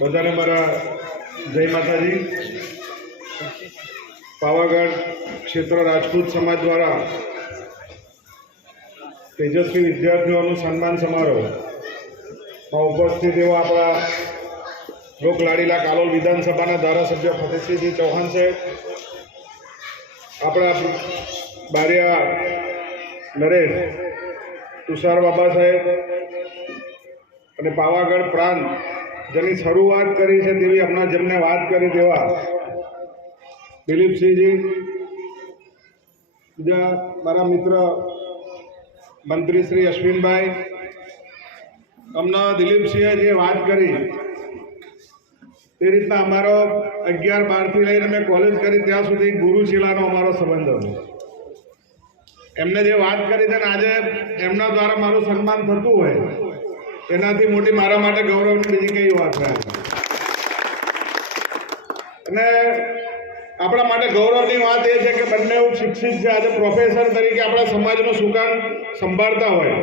બધાને મારા જય માતાજી। પાવાગઢ ક્ષેત્ર રાજપૂત સમાજ દ્વારા તેજસ્વી વિદ્યાર્થીઓનું સન્માન સમારોહમાં ઉપસ્થિત એવા આપણા લોકલાડીલા કાલોલ વિધાનસભાના ધારાસભ્ય ફતેહસિંહજી ચૌહાણ સાહેબ, આપણા બારિયા નરેશ તુષાર બાબા સાહેબ અને પાવાગઢ પ્રાંત જેની શરૂઆત કરી છે તેવી હમણાં જેમને વાત કરી તેવા દિલીપસિંહજી, બીજા મારા મિત્ર મંત્રી શ્રી અશ્વિનભાઈ, હમણાં દિલીપસિંહે જે વાત કરી તે રીતના અમારો 11-12થી લઈને મેં કોલેજ કરી ત્યાં સુધી ગુરુ શિલાનો અમારો સંબંધ હતો। એમને જે વાત કરી છે ને આજે એમના દ્વારા મારું સન્માન થતું હોય એનાથી મોટી મારા માટે ગૌરવની બીજી કઈ વાત છે। અને આપણા માટે ગૌરવની વાત એ છે કે બંને શિક્ષિત છે, આજે પ્રોફેસર તરીકે આપણા સમાજનું સુકાન સંભાળતા હોય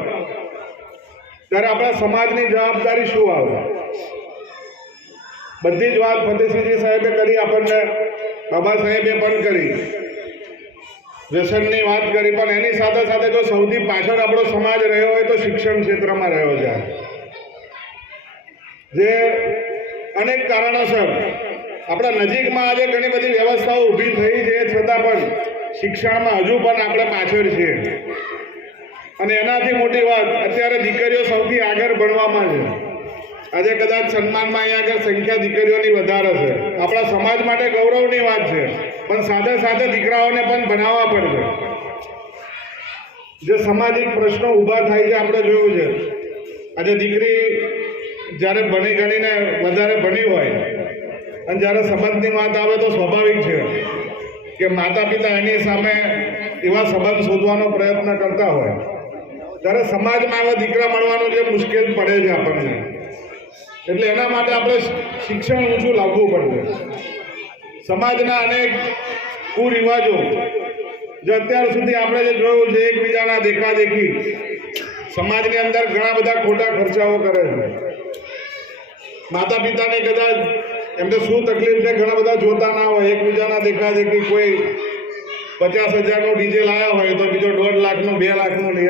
ત્યારે આપણા સમાજની જવાબદારી શું આવે? બધી જ વાત ફતેહસિંહજી સાહેબે કરી, આપણને બાબા સાહેબે પણ કરી, વ્યસનની વાત કરી, પણ એની સાથે સાથે જો સૌથી પાછળ આપણો સમાજ રહ્યો હોય તો શિક્ષણ ક્ષેત્રમાં રહ્યો છે, જે અનેક કારણોસર આપણા નજીકમાં આજે ઘણી બધી વ્યવસ્થાઓ ઊભી થઈ છે, છતાં પણ શિક્ષણમાં હજુ પણ આપણે પાછળ છીએ। અને એનાથી મોટી વાત અત્યારે દીકરીઓ સૌથી આગળ ભણવામાં છે। આજે કદાચ સન્માનમાં અહીંયા આગળ સંખ્યા દીકરીઓની વધારે છે, આપણા સમાજ માટે ગૌરવની વાત છે, પણ સાથે સાથે દીકરાઓને પણ ભણાવવા પડશે। જે સામાજિક પ્રશ્નો ઊભા થાય છે આપણે જોયું છે, આજે દીકરી જ્યારે ભણી ગણીને વધારે ભણી હોય અને જ્યારે સંબંધની વાત આવે તો સ્વાભાવિક છે કે માતા પિતા એની સામે એવા સંબંધ શોધવાનો પ્રયત્ન કરતા હોય ત્યારે સમાજમાં આવા દીકરા મળવાનું જે મુશ્કેલ પડે છે આપણને, એટલે એના માટે આપણે શિક્ષણ ઊંચું લાવવું પડશે। સમાજના અનેક કુરિવાજો જે અત્યાર સુધી આપણે જે જોયું છે, એકબીજાના દેખાદેખી સમાજની અંદર ઘણા બધા ખોટા ખર્ચાઓ કરે છે। માતા પિતાને કદાચ એમને શું તકલીફ છે ઘણા બધા જોતા ના હોય, એકબીજાના દેખાદેખી કોઈ 50,000નું ડીજે લાવ્યા હોય તો બીજો 1.5 લાખનું 2 લાખનું લઈ